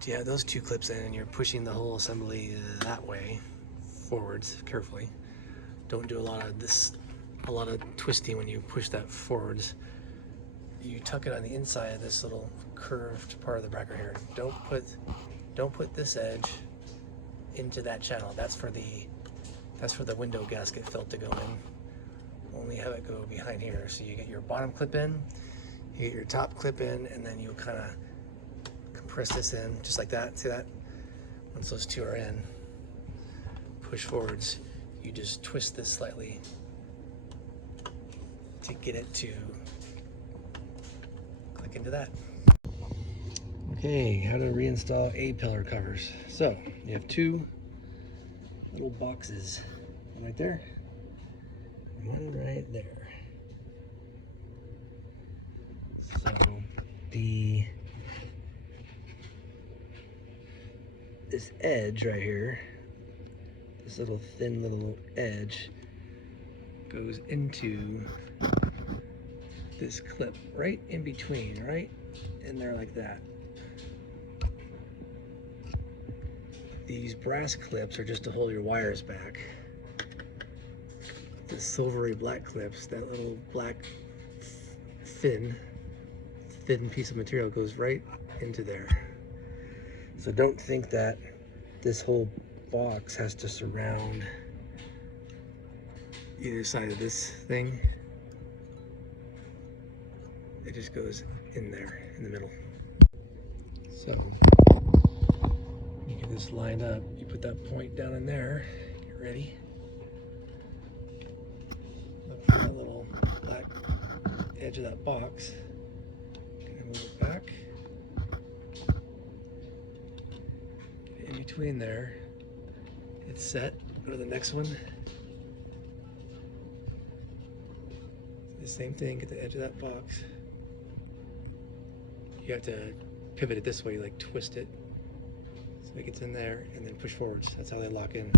But yeah, those two clips in, and you're pushing the whole assembly that way, forwards, carefully. Don't do a lot of twisting when you push that forwards. You tuck it on the inside of this little curved part of the bracket here. Don't put this edge into that channel. That's for the window gasket felt to go in. Only have it go behind here. So you get your bottom clip in, you get your top clip in, and then you kind of compress this in just like that. See that? Once those two are in, push forwards. You just twist this slightly to get it to click into that. Okay, how to reinstall A-pillar covers. So you have two little boxes, one right there, one right there. So this edge right here, this little thin little edge goes into this clip right in between, right in there like that. These brass clips are just to hold your wires back. The silvery black clips, that little black thin piece of material goes right into there. So don't think that this whole box has to surround either side of this thing. It just goes in there in the middle. So you get this lined up, you put that point down in there, get ready. Look for that little black edge of that box. Gonna move it back. Get in between there. It's set. Go to the next one. The same thing, get the edge of that box. You have to pivot it this way, like twist it so it gets in there and then push forwards. That's how they lock in.